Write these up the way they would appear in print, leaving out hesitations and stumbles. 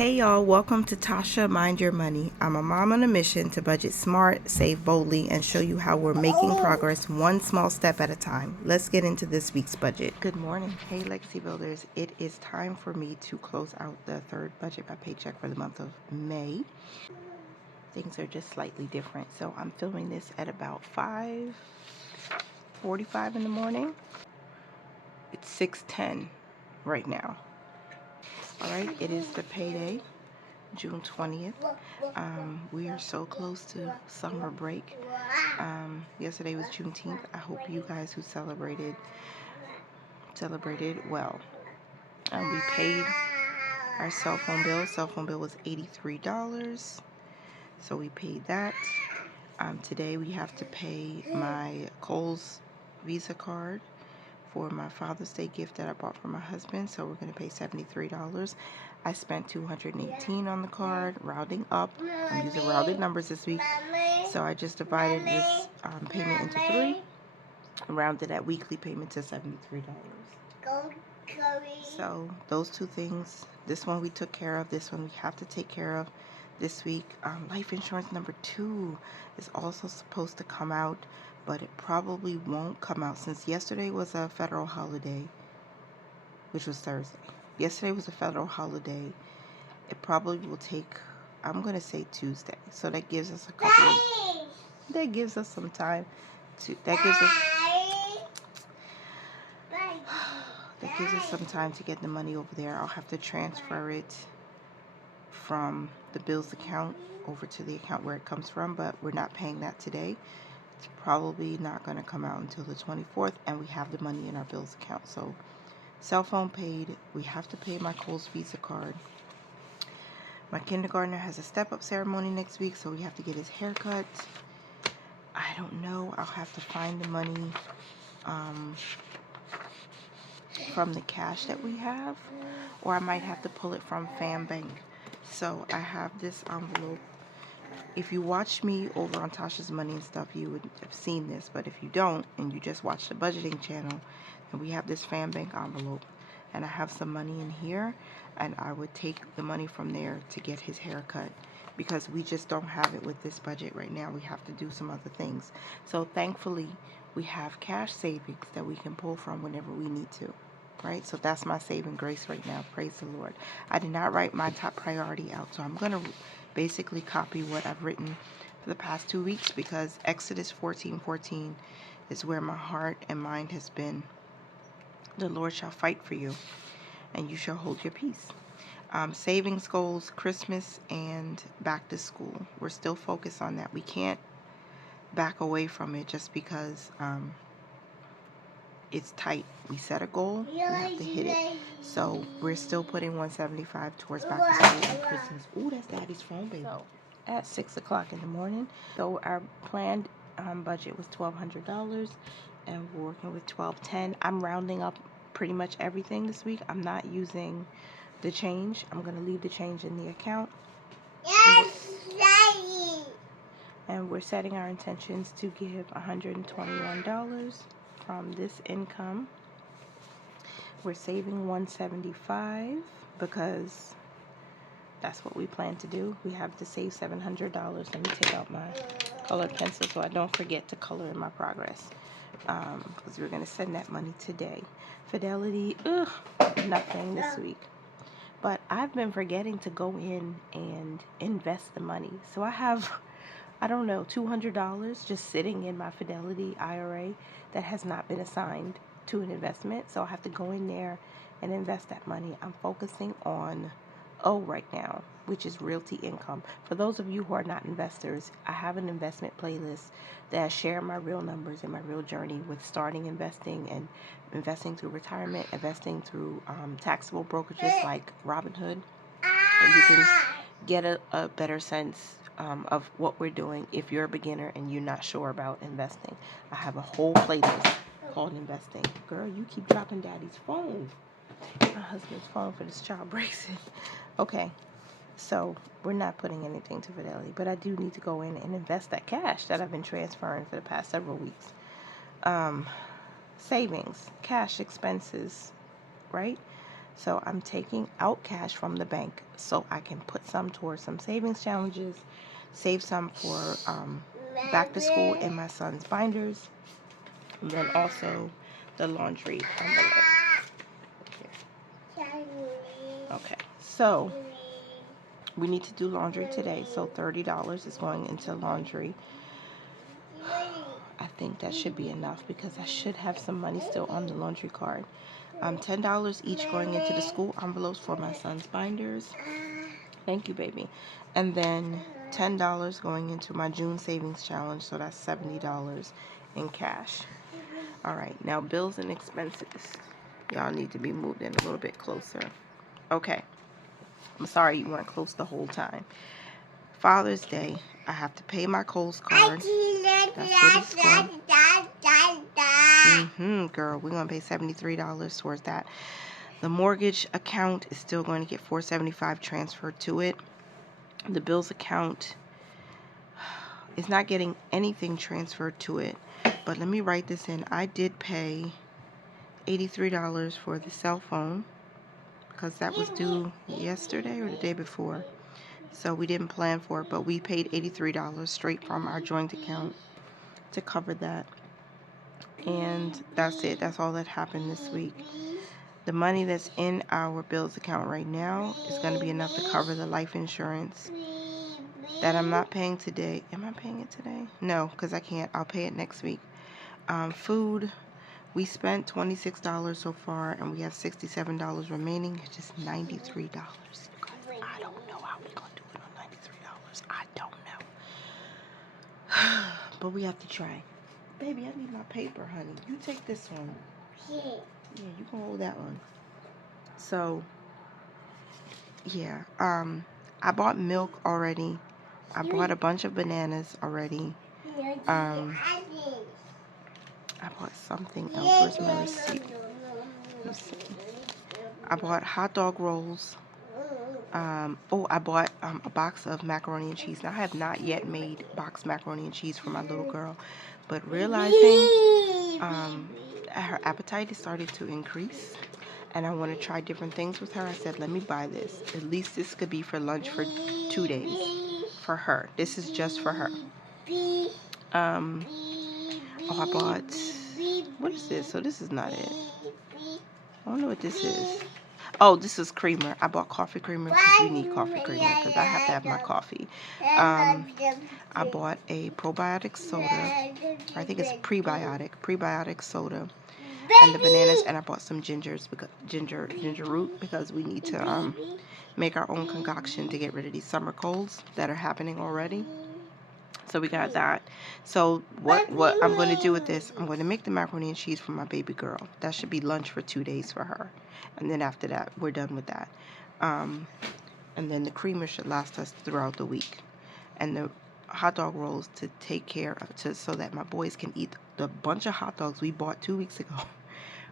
Hey y'all, welcome to Tasha Mind Your Money. I'm a mom on a mission to budget smart, save boldly, and show you how we're making progress one small step at a time. Let's get into this week's budget. Good morning. Hey Legacy Builders. It is time for me to close out the third budget by paycheck for the month of May. Things are just slightly different. So I'm filming this at about 5:45 in the morning. It's 6:10 right now. All right, it is the payday. June 20th. We are so close to summer break. Yesterday was Juneteenth. I hope you guys who celebrated well. We paid our cell phone bill. Cell phone bill was $83, so we paid that. Today we have to pay my Kohl's Visa card for my Father's Day gift that I bought for my husband, so we're going to pay $73. I spent $218 on the card, rounding up. I'm using rounded numbers this week, so I just divided this payment into 3, and rounded that weekly payment to $73. So those two things, this one we took care of, this one we have to take care of this week. Life insurance number 2 is also supposed to come out, but it probably won't come out since yesterday was a federal holiday, which was Thursday. Yesterday was a federal holiday. It probably will take, I'm going to say Tuesday. So that gives us that gives us some time to, that gives us some time to get the money over there. I'll have to transfer it from the bills account over to the account where it comes from, but we're not paying that today. It's probably not going to come out until the 24th, and we have the money in our bills account. So cell phone paid. We have to pay my Kohl's Visa card. My kindergartner has a step-up ceremony next week, so we have to get his hair cut. I don't know. I'll have to find the money from the cash that we have, or I might have to pull it from Fam Bank. So I have this envelope. If you watch me over on Tasha's Money and stuff, you would have seen this, but if you don't and you just watch the budgeting channel, then we have this Fam Bank envelope, and I have some money in here, and I would take the money from there to get his haircut, because we just don't have it with this budget right now. We have to do some other things. So thankfully we have cash savings that we can pull from whenever we need to. Right? So that's my saving grace right now. Praise the Lord. I did not write my top priority out, so I'm going to basically copy what I've written for the past 2 weeks, because Exodus 14:14 is where my heart and mind has been. The Lord shall fight for you, and you shall hold your peace. Savings goals, Christmas and back to school. We're still focused on that. We can't back away from it just because it's tight. We set a goal, we have to hit it. So we're still putting $175 towards back to school and Christmas. Ooh, that's Daddy's phone, baby. So at 6 o'clock in the morning, so our planned budget was $1,200, and we're working with $1,210. I'm rounding up pretty much everything this week. I'm not using the change. I'm going to leave the change in the account. Yes, Daddy. And we're setting our intentions to give $121 from this income. We're saving $175 because that's what we plan to do. We have to save $700. Let me take out my colored pencil so I don't forget to color in my progress, because we're going to send that money today. Fidelity, nothing this week. But I've been forgetting to go in and invest the money. So I have, I don't know, $200 just sitting in my Fidelity IRA that has not been assigned to an investment. So I have to go in there and invest that money. I'm focusing on O right now, which is realty income. For those of you who are not investors, I have an investment playlist that I share my real numbers and my real journey with starting investing and investing through retirement, investing through taxable brokerages like Robinhood, and you can get a better sense of what we're doing if you're a beginner and you're not sure about investing. I have a whole playlist called Investing. Girl, you keep dropping Daddy's phone. My husband's phone for this child breaks it. Okay, so we're not putting anything to Fidelity, but I do need to go in and invest that cash that I've been transferring for the past several weeks. Savings, cash expenses, right? So I'm taking out cash from the bank so I can put some towards some savings challenges, save some for back to school in my son's binders, and then also the laundry envelope. Okay, so we need to do laundry today, so $30 is going into laundry. I think that should be enough because I should have some money still on the laundry card. $10 each going into the school envelopes for my son's binders. Thank you, baby. And then $10 going into my June savings challenge, so that's $70 in cash. All right, now bills and expenses. Y'all need to be moved in a little bit closer. Okay. I'm sorry you weren't close the whole time. Father's Day, I have to pay my Kohl's card. That's what it's for. Girl, we're going to pay $73 towards that. The mortgage account is still going to get $475 transferred to it. The bills account is not getting anything transferred to it. But let me write this in. I did pay $83 for the cell phone because that was due yesterday or the day before. So we didn't plan for it, but we paid $83 straight from our joint account to cover that. And that's it. That's all that happened this week. The money that's in our bills account right now is going to be enough to cover the life insurance that I'm not paying today. Am I paying it today? No, because I can't. I'll pay it next week. Food, we spent $26 so far, and we have $67 remaining. It's just $93. I don't know how we're going to do it on $93. I don't know. But we have to try. Baby, I need my paper, honey. You take this one. Yeah, you can hold that one. So, yeah. I bought milk already. I bought a bunch of bananas already. I bought something else. Where's my receipt? Let's see. I bought hot dog rolls. I bought a box of macaroni and cheese. Now, I have not yet made boxed macaroni and cheese for my little girl, but realizing her appetite has started to increase, and I want to try different things with her, I said, let me buy this. At least this could be for lunch for 2 days for her. This is just for her. I bought, what is this? So this is not it. I don't know what this is. Oh, this is creamer. I bought coffee creamer because we need coffee creamer because I have to have my coffee. I bought a probiotic soda. I think it's prebiotic soda. And the bananas, and I bought some ginger root because we need to make our own concoction to get rid of these summer colds that are happening already. So we got that. So what I'm going to do with this, I'm going to make the macaroni and cheese for my baby girl. That should be lunch for 2 days for her. And then after that, we're done with that. And then the creamer should last us throughout the week. And the hot dog rolls to take care of, so that my boys can eat the bunch of hot dogs we bought 2 weeks ago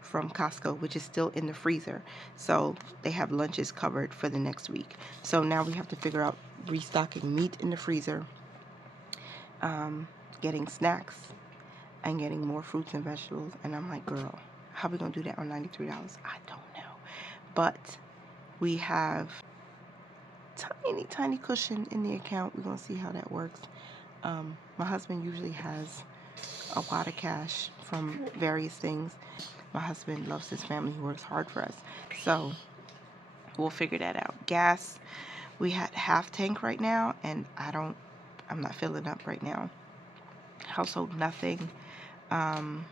from Costco, which is still in the freezer. So they have lunches covered for the next week. So now we have to figure out restocking meat in the freezer, getting snacks, and getting more fruits and vegetables. And I'm like, girl, how are we going to do that on $93? I don't know. But we have tiny cushion in the account. We're going to see how that works. My husband usually has a lot of cash from various things. My husband loves his family. He works hard for us. So we'll figure that out. Gas, we had half tank right now, and I'm not filling up right now. Household, nothing. And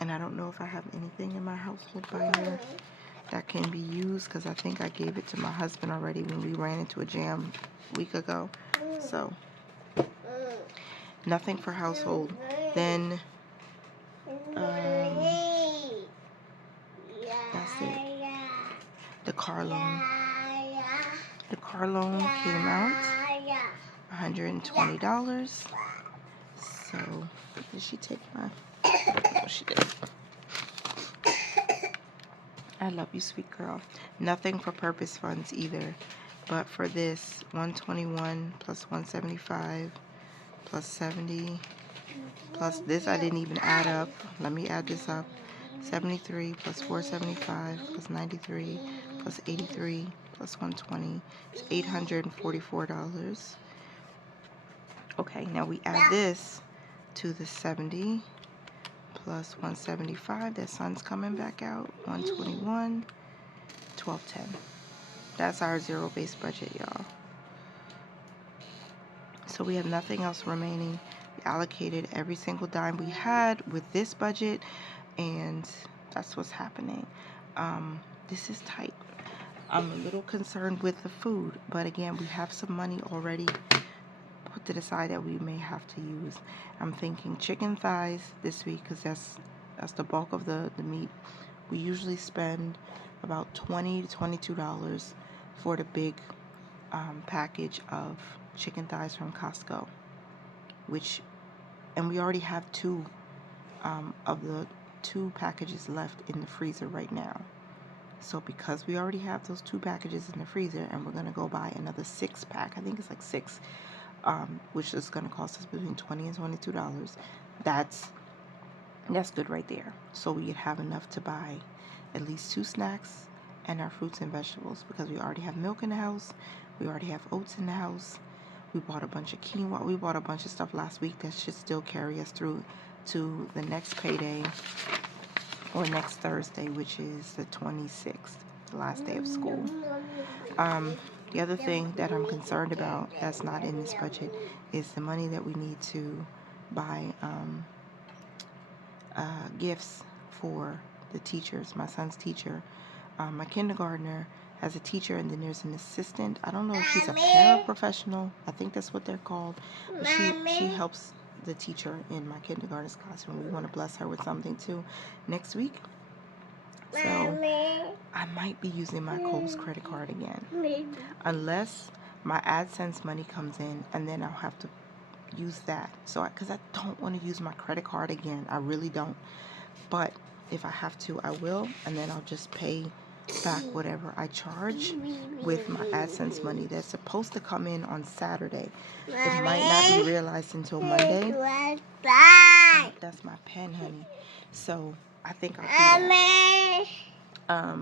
I don't know if I have anything in my household binder that can be used, because I think I gave it to my husband already when we ran into a jam a week ago. So nothing for household. Then that's it. The car loan came out $120. So did she take my, oh, she did. I love you, sweet girl. Nothing for purpose funds either. But for this, 121 plus 175 plus 70 plus this I didn't even add up. Let me add this up. 73 plus 475 plus 93 plus 83 plus 120 is $844. Okay, now we add this to the 70 plus 175. That sun's coming back out. 121, 1210. That's our zero-based budget, y'all. So we have nothing else remaining. We allocated every single dime we had with this budget, and that's what's happening. This is tight. I'm a little concerned with the food, but again, we have some money already put to the side that we may have to use. I'm thinking chicken thighs this week because that's the bulk of the meat. We usually spend about $20 to $22 for the big package of chicken thighs from Costco, and we already have two of the 2 packages left in the freezer right now. So because we already have those 2 packages in the freezer, and we're gonna go buy another 6-pack, I think it's like 6, which is gonna cost us between $20 and $22. That's good right there. So we would have enough to buy at least 2 snacks and our fruits and vegetables, because we already have milk in the house, we already have oats in the house, we bought a bunch of quinoa, we bought a bunch of stuff last week that should still carry us through to the next payday, or next Thursday, which is the 26th, the last day of school. The other thing that I'm concerned about that's not in this budget is the money that we need to buy gifts for the teachers. My son's teacher, my kindergartner, has a teacher, and then there's an assistant. I don't know if she's a paraprofessional. I think that's what they're called. But she helps the teacher in my kindergarten's classroom. We want to bless her with something too next week. So I might be using my Kohl's credit card again, unless my AdSense money comes in, and then I'll have to use that. So because I don't want to use my credit card again, I really don't. But if I have to, I will, and then I'll just pay back whatever I charge with my AdSense money that's supposed to come in on Saturday. It might not be realized until Monday. That's my pen, honey. So I think I'll do that.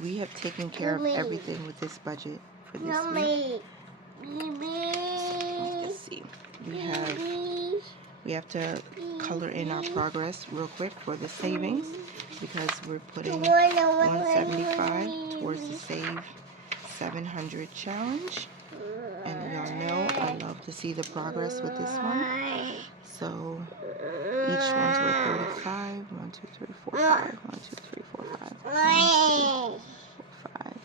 We have taken care of everything with this budget for this week. So, let's see. We have to color in our progress real quick for the savings, because we're putting 175 towards the Save 700 challenge. And y'all know I love to see the progress with this one. So each one's worth 35. 1, 2, 3, 4, 5. 1, 2, 3, 4, 5. 1, 2, 4, 5.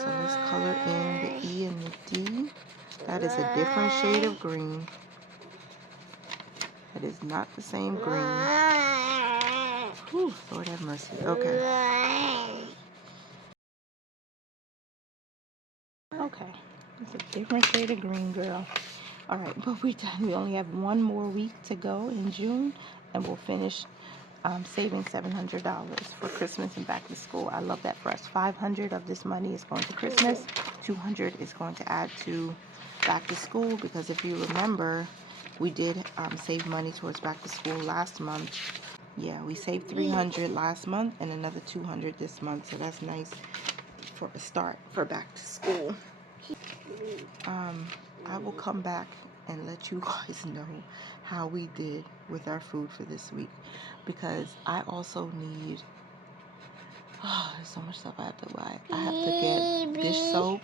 So let's color in the E and the D. That is a different shade of green. That is not the same green. Whew, Lord have mercy. Okay. Okay. It's a different shade of green, girl. Alright, but we're done. We only have one more week to go in June, and we'll finish saving $700 for Christmas and back to school. I love that for us. $500 of this money is going to Christmas. $200 is going to add to back to school, because if you remember, we did save money towards back to school last month. Yeah, we saved $300 last month and another $200 this month, so that's nice for a start for back to school. I will come back and let you guys know how we did with our food for this week, because I also need, there's so much stuff I have to buy. I have to get dish soap.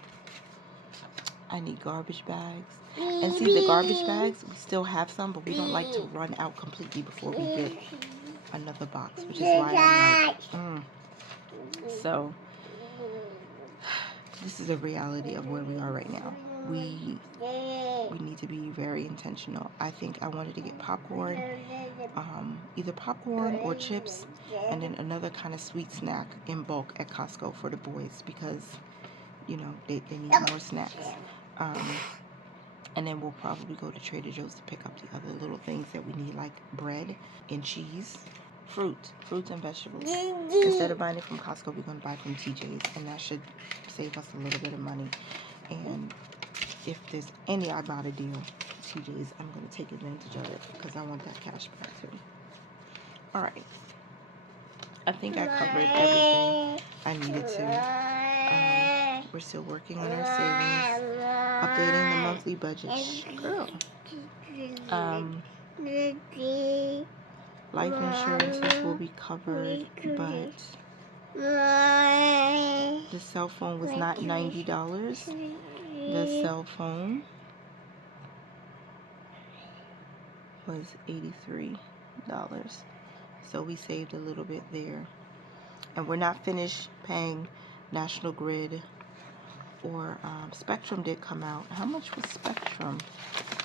I need garbage bags. And see, the garbage bags, we still have some, but we don't like to run out completely before we get another box, which is why I'm like, So, this is a reality of where we are right now. We need to be very intentional. I think I wanted to get popcorn, either popcorn or chips, and then another kind of sweet snack in bulk at Costco for the boys, because, you know, they need more snacks. And then we'll probably go to Trader Joe's to pick up the other little things that we need, like bread and cheese, fruits and vegetables. Instead of buying it from Costco, we're going to buy from TJ's, and that should save us a little bit of money. And if there's any about a deal, TJ's, I'm going to take advantage of it, because I want that cash back too. Alright. I think I covered everything I needed to. We're still working on our savings, updating the monthly budget. Girl. Life insurances will be covered, but the cell phone was not $90. The cell phone was $83. So we saved a little bit there. And we're not finished paying National Grid or Spectrum did come out. How much was Spectrum?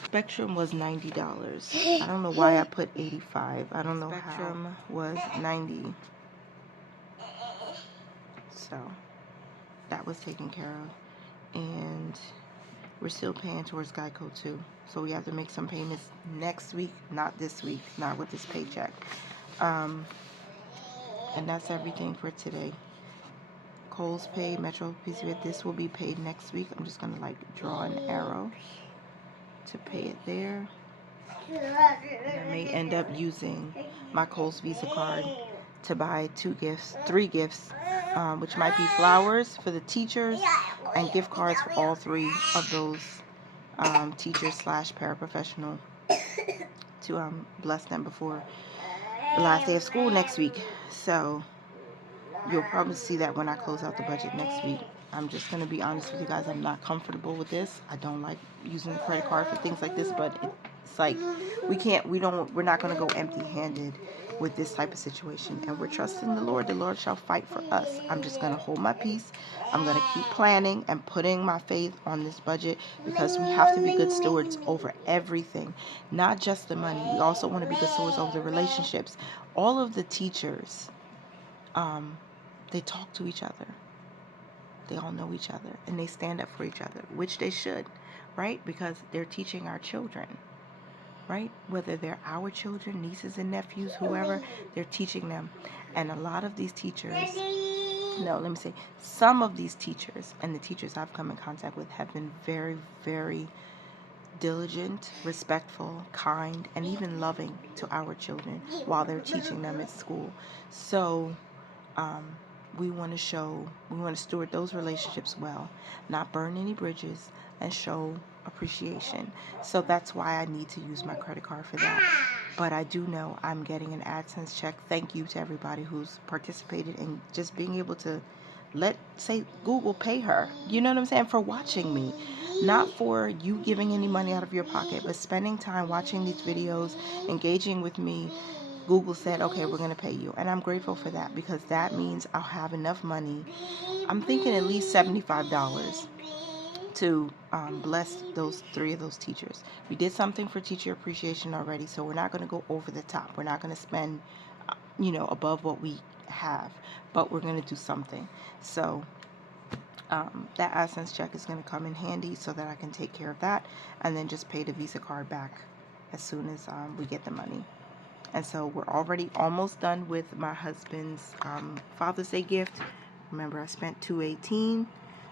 Spectrum was $90. I don't know why I put 85. I don't know how. Spectrum was 90. So that was taken care of. And we're still paying towards Geico too. So we have to make some payments next week, not this week, not with this paycheck. And that's everything for today. Kohl's paid, Metro PCS, this will be paid next week. I'm just gonna like draw an arrow to pay it there. And I may end up using my Kohl's Visa card to buy 3 gifts, which might be flowers for the teachers and gift cards for all 3 of those teachers / paraprofessional to bless them before the last day of school next week. So you'll probably see that when I close out the budget next week. I'm just going to be honest with you guys. I'm not comfortable with this. I don't like using the credit card for things like this, but it's like we're not going to go empty-handed with this type of situation. And we're trusting the Lord. The Lord shall fight for us. I'm just going to hold my peace. I'm going to keep planning and putting my faith on this budget because we have to be good stewards over everything, not just the money. We also want to be good stewards over the relationships. All of the teachers, they talk to each other. They all know each other and they stand up for each other, which they should, right? Because they're teaching our children, right? Whether they're our children, nieces and nephews, whoever, they're teaching them. And a lot of these teachers, some of these teachers and the teachers I've come in contact with have been very, very diligent, respectful, kind, and even loving to our children while they're teaching them at school. So, we want to steward those relationships well, not burn any bridges, and show appreciation. So that's why I need to use my credit card for that. But I do know I'm getting an AdSense check. Thank you to everybody who's participated in just being able to say Google pay her. You know what I'm saying? For watching me. Not for you giving any money out of your pocket, but spending time watching these videos, engaging with me. Google said, okay, we're going to pay you. And I'm grateful for that because that means I'll have enough money. I'm thinking at least $75 to bless those 3 of those teachers. We did something for teacher appreciation already, so we're not going to go over the top. We're not going to spend, above what we have, but we're going to do something. So that AdSense check is going to come in handy so that I can take care of that and then just pay the Visa card back as soon as we get the money. And so we're already almost done with my husband's Father's Day gift. Remember, I spent $218,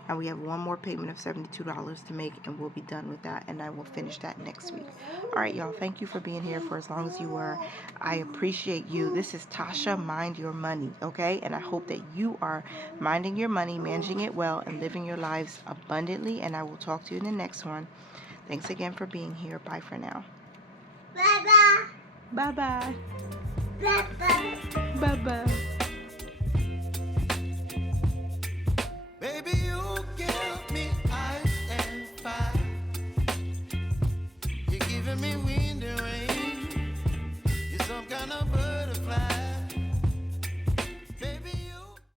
and we have one more payment of $72 to make, and we'll be done with that, and I will finish that next week. All right, y'all, thank you for being here for as long as you were. I appreciate you. This is Tasha Mind Your Money, okay? And I hope that you are minding your money, managing it well, and living your lives abundantly, and I will talk to you in the next one. Thanks again for being here. Bye for now. Bye-bye. Bye-bye. Bye-bye. Bye-bye. Baby, you give me ice and fire. You're giving me wind and rain.